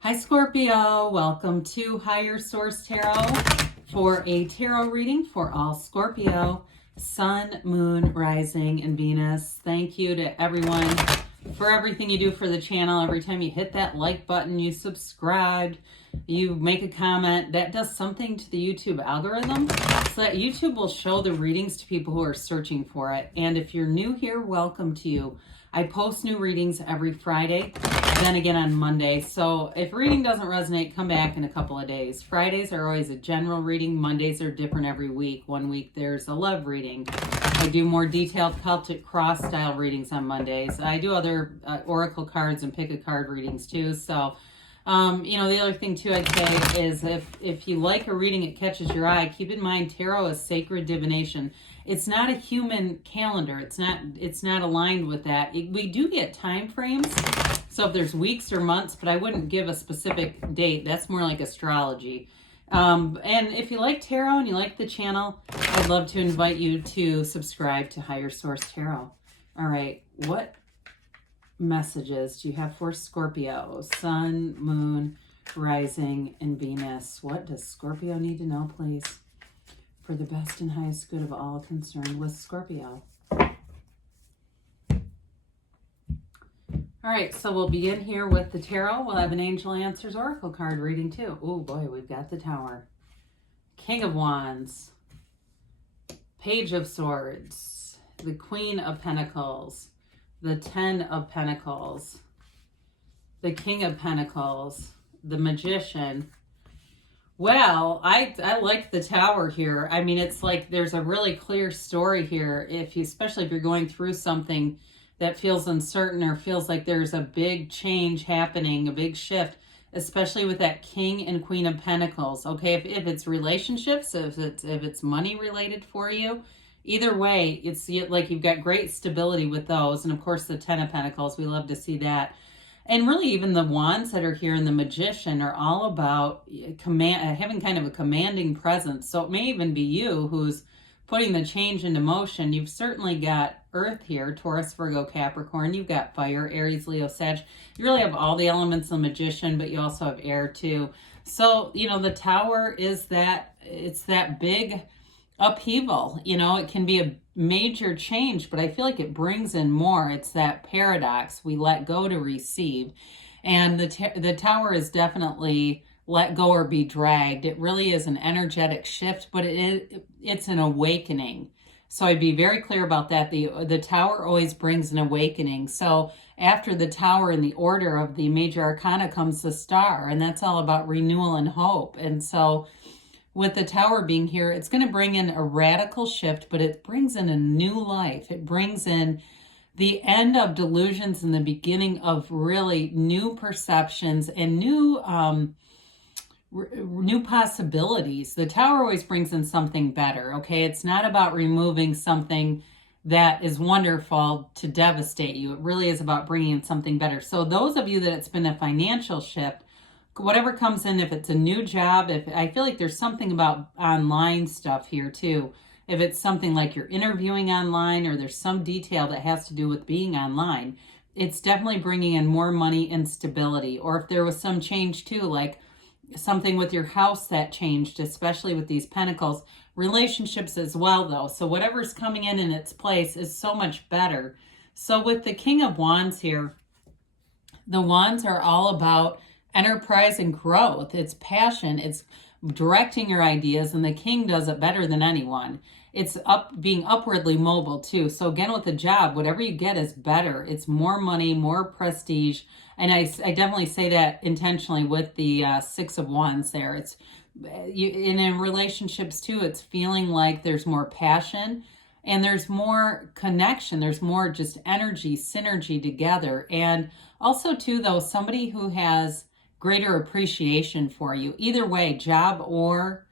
Hi Scorpio, welcome to Higher Source Tarot for a tarot reading for all Scorpio, Sun, Moon, Rising, and Venus. Thank you to everyone for everything you do for the channel. Every time you hit that like button, you subscribed, you make a comment, that does something to the YouTube algorithm so that YouTube will show the readings to people who are searching for it. And if you're new here, welcome to you. I post new readings every Friday, then again on Monday. So if reading doesn't resonate, come back in a couple of days. Fridays are always a general reading. Mondays are different every week. One week there's a love reading. I do more detailed Celtic cross style readings on Mondays. I do other oracle cards and pick a card readings too. So, the other thing too I'd say is if you like a reading, it catches your eye, keep in mind tarot is sacred divination. It's not a human calendar. It's not aligned with that. We do get time frames. So if there's weeks or months, but I wouldn't give a specific date. That's more like astrology. And if you like tarot and you like the channel, I'd love to invite you to subscribe to Higher Source Tarot. All right, what messages do you have for Scorpio? Sun, Moon, Rising, and Venus. What does Scorpio need to know, please? For the best and highest good of all concerned with Scorpio. All right, so we'll begin here with the tarot. We'll have an Angel Answers Oracle card reading too. Oh boy, we've got the Tower. King of Wands. Page of Swords. The Queen of Pentacles. The Ten of Pentacles. The King of Pentacles. The Magician. Well, I like the Tower here. I mean, it's like there's a really clear story here. Especially if you're going through something that feels uncertain or feels like there's a big change happening, a big shift, especially with that King and Queen of Pentacles. Okay, if it's relationships, if it's money related for you, either way, it's like you've got great stability with those. And of course, the Ten of Pentacles, we love to see that. And really, even the wands that are here in the Magician are all about having kind of a commanding presence. So it may even be you who's putting the change into motion. You've certainly got Earth here, Taurus, Virgo, Capricorn. You've got fire, Aries, Leo, Sag. You really have all the elements of the Magician, but you also have air too. So, the Tower is it's that big upheaval. It can be a major change, but I feel like it brings in more. It's that paradox. We let go to receive. And the Tower is definitely let go or be dragged. It really is an energetic shift, but it's an awakening. So I'd be very clear about that. The Tower always brings an awakening. So after the Tower in the order of the major arcana comes the Star, and that's all about renewal and hope. And so with the Tower being here, it's going to bring in a radical shift, but it brings in a new life. It brings in the end of delusions and the beginning of really new perceptions and new possibilities. The Tower always brings in something better, okay? It's not about removing something that is wonderful to devastate you. It really is about bringing in something better. So those of you that it's been a financial shift, whatever comes in, if it's a new job, I feel like there's something about online stuff here too. If it's something like you're interviewing online or there's some detail that has to do with being online, it's definitely bringing in more money and stability. Or if there was some change too, like something with your house that changed, especially with these pentacles, relationships as well though. So whatever's coming in its place is so much better. So with the King of Wands here, the wands are all about enterprise and growth. It's passion. It's directing your ideas, and the King does it better than anyone. It's being upwardly mobile too. So again, with the job, whatever you get is better. It's more money, more prestige. And I definitely say that intentionally with the Six of Wands there. It's in relationships too, it's feeling like there's more passion and there's more connection. There's more just energy, synergy together. And also too, though, somebody who has greater appreciation for you. Either way, job or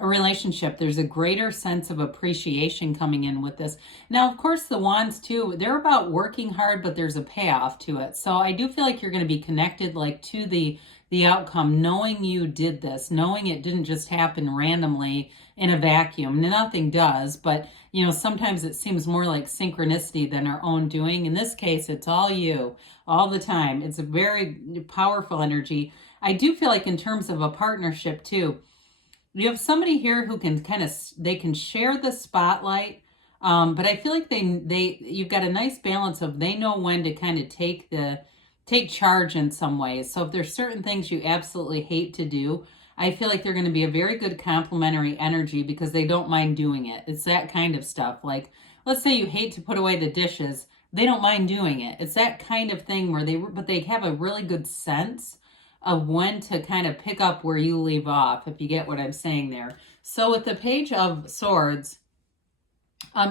a relationship, there's a greater sense of appreciation coming in with this. Now, of course, the wands too, they're about working hard, but there's a payoff to it. So I do feel like you're going to be connected to the outcome, knowing you did this, knowing it didn't just happen randomly in a vacuum. Nothing does, but you know, sometimes it seems more like synchronicity than our own doing. In this case, it's all you all the time. It's a very powerful energy. I do feel like in terms of a partnership too, you have somebody here who can they can share the spotlight. But I feel like you've got a nice balance of, they know when to kind of take charge in some ways. So if there's certain things you absolutely hate to do, I feel like they're going to be a very good complementary energy because they don't mind doing it. It's that kind of stuff. Like, let's say you hate to put away the dishes. They don't mind doing it. It's that kind of thing where they have a really good sense of when to kind of pick up where you leave off, if you get what I'm saying there. So with the Page of Swords,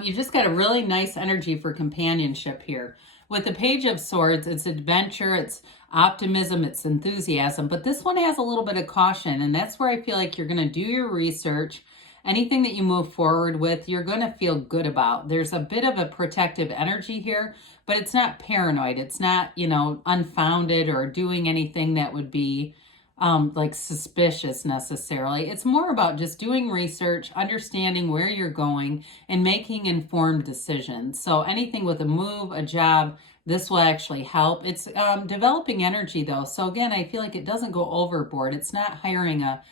you've just got a really nice energy for companionship here. With the Page of Swords, it's adventure, it's optimism, it's enthusiasm, but this one has a little bit of caution, and that's where I feel like you're going to do your research. Anything that you move forward with, you're going to feel good about. There's a bit of a protective energy here, but it's not paranoid. It's not, you know, unfounded or doing anything that would be like suspicious necessarily. It's more about just doing research, understanding where you're going, and making informed decisions. So anything with a move, a job, this will actually help. It's developing energy though. So again, I feel like it doesn't go overboard. It's not hiring a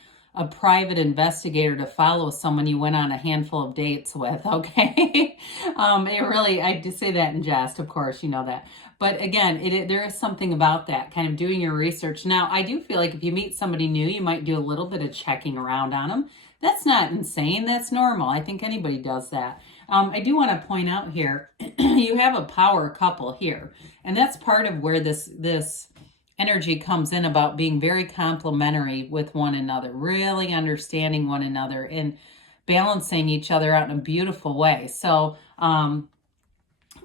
private investigator to follow someone you went on a handful of dates with, okay? I just say that in jest, of course, you know that. But again, there is something about that, kind of doing your research. Now, I do feel like if you meet somebody new, you might do a little bit of checking around on them. That's not insane. That's normal. I think anybody does that. I do want to point out here, you have a power couple here. And that's part of where this energy comes in, about being very complementary with one another, really understanding one another and balancing each other out in a beautiful way. So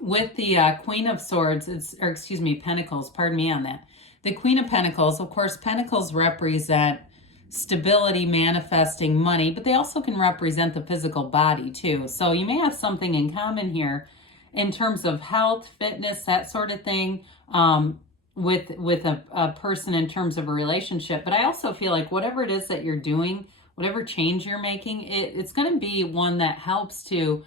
with the Queen of Swords, Pentacles, pardon me on that. The Queen of Pentacles, of course, Pentacles represent stability, manifesting money, but they also can represent the physical body too. So you may have something in common here in terms of health, fitness, that sort of thing, with a person in terms of a relationship. But I also feel like whatever it is that you're doing, whatever change you're making, it's going to be one that helps to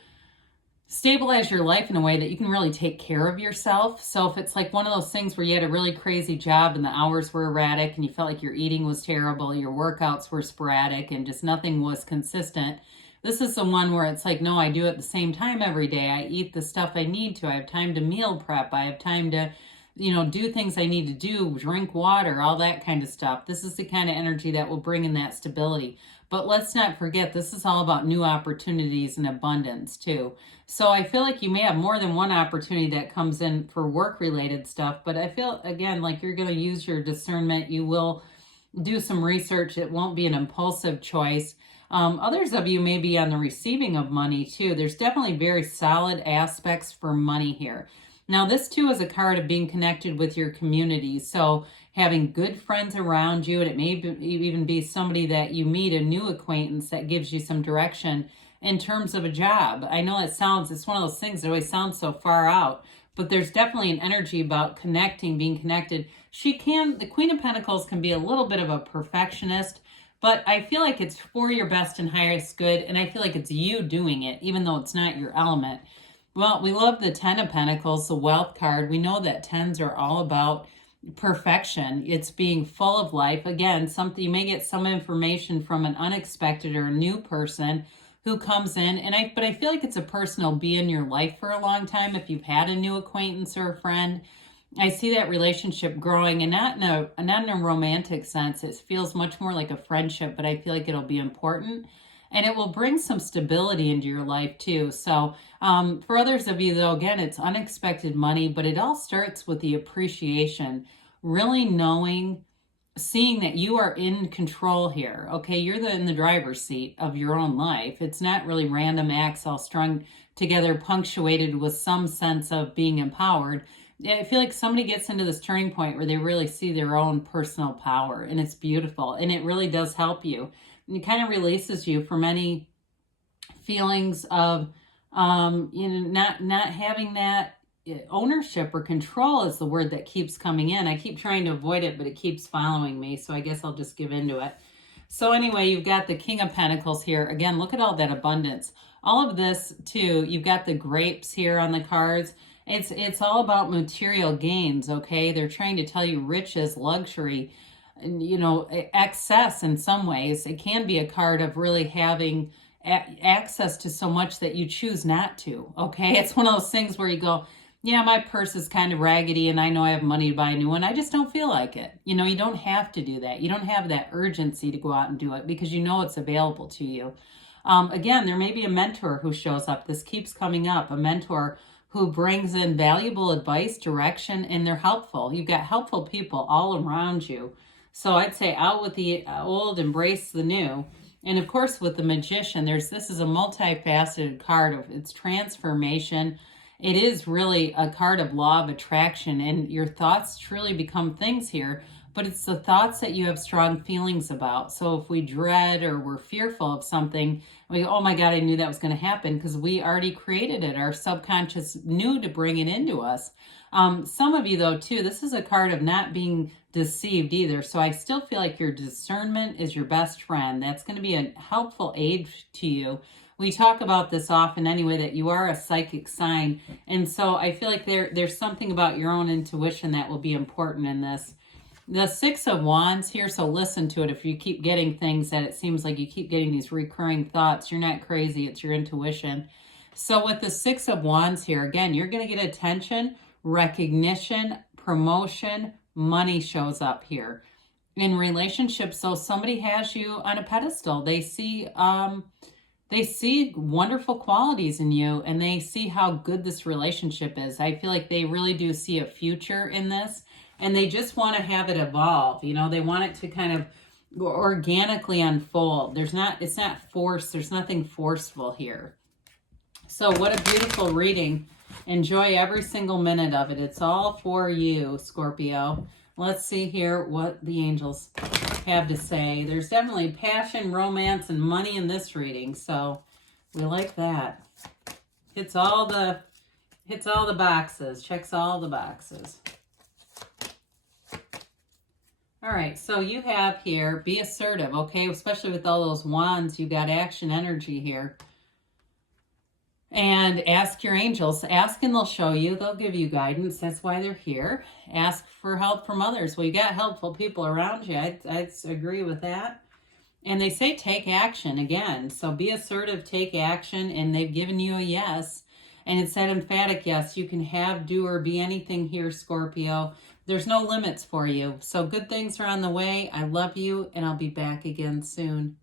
stabilize your life in a way that you can really take care of yourself. So if it's like one of those things where you had a really crazy job and the hours were erratic and you felt like your eating was terrible, your workouts were sporadic, and just nothing was consistent, this is the one where it's like, no, I do it at the same time every day. I eat the stuff I need to. I have time to meal prep. I have time to, do things I need to do, drink water, all that kind of stuff. This is the kind of energy that will bring in that stability. But let's not forget, this is all about new opportunities and abundance too. So I feel like you may have more than one opportunity that comes in for work-related stuff, but I feel, again, like you're going to use your discernment. You will do some research. It won't be an impulsive choice. Others of you may be on the receiving of money too. There's definitely very solid aspects for money here. Now, this too is a card of being connected with your community. So having good friends around you, and it may even be somebody that you meet, a new acquaintance that gives you some direction in terms of a job. I know it's one of those things that always sounds so far out, but there's definitely an energy about connecting, being connected. The Queen of Pentacles can be a little bit of a perfectionist, but I feel like it's for your best and highest good, and I feel like it's you doing it, even though it's not your element. Well, we love the Ten of Pentacles, the wealth card. We know that tens are all about perfection. It's being full of life. Again, you may get some information from an unexpected or a new person who comes in, but I feel like it's a person who'll be in your life for a long time. If you've had a new acquaintance or a friend, I see that relationship growing, and not in a romantic sense. It feels much more like a friendship, but I feel like it'll be important. And it will bring some stability into your life too. So for others of you, though, again, it's unexpected money, but it all starts with the appreciation, really seeing that you are in control here. Okay, you're in the driver's seat of your own life. It's not really random acts all strung together, punctuated with some sense of being empowered. I feel like somebody gets into this turning point where they really see their own personal power, and it's beautiful, and it really does help you. And it kind of releases you from any feelings of, not having that ownership or control is the word that keeps coming in. I keep trying to avoid it, but it keeps following me. So I guess I'll just give into it. So anyway, you've got the King of Pentacles here. Again, look at all that abundance. All of this too, you've got the grapes here on the cards. It's all about material gains, okay? They're trying to tell you riches, luxury, and excess in some ways. It can be a card of really having access to so much that you choose not to, okay? It's one of those things where you go, yeah, my purse is kind of raggedy and I know I have money to buy a new one. I just don't feel like it. You don't have to do that. You don't have that urgency to go out and do it because you know it's available to you. Again, there may be a mentor who shows up. This keeps coming up. A mentor who brings in valuable advice, direction, and they're helpful. You've got helpful people all around you. So I'd say out with the old, embrace the new. And of course, with the Magician, this is a multifaceted card of its transformation. It is really a card of law of attraction, and your thoughts truly become things here. But it's the thoughts that you have strong feelings about. So if we dread or we're fearful of something, we go, oh my God, I knew that was going to happen because we already created it. Our subconscious knew to bring it into us. Some of you, though, too, this is a card of not being deceived either. So I still feel like your discernment is your best friend. That's going to be a helpful aid to you. We talk about this often anyway, that you are a psychic sign. And so I feel like there's something about your own intuition that will be important in this. The Six of Wands here, so listen to it. If you keep getting things that it seems like you keep getting these recurring thoughts, you're not crazy, it's your intuition. So with the Six of Wands here, again, you're going to get attention, recognition, promotion, money shows up here. In relationships, so somebody has you on a pedestal. They see wonderful qualities in you, and they see how good this relationship is. I feel like they really do see a future in this. And they just want to have it evolve. They want it to kind of organically unfold. It's not forced. There's nothing forceful here. So what a beautiful reading. Enjoy every single minute of it. It's all for you, Scorpio. Let's see here what the angels have to say. There's definitely passion, romance, and money in this reading. So we like that. Hits all the boxes. Checks all the boxes. All right, so you have here, be assertive, okay? Especially with all those wands, you got action energy here. And ask your angels. Ask and they'll show you. They'll give you guidance. That's why they're here. Ask for help from others. Well, you got helpful people around you. I'd agree with that. And they say take action again. So be assertive, take action, and they've given you a yes. And it's that emphatic yes. You can have, do, or be anything here, Scorpio. There's no limits for you. So good things are on the way. I love you, and I'll be back again soon.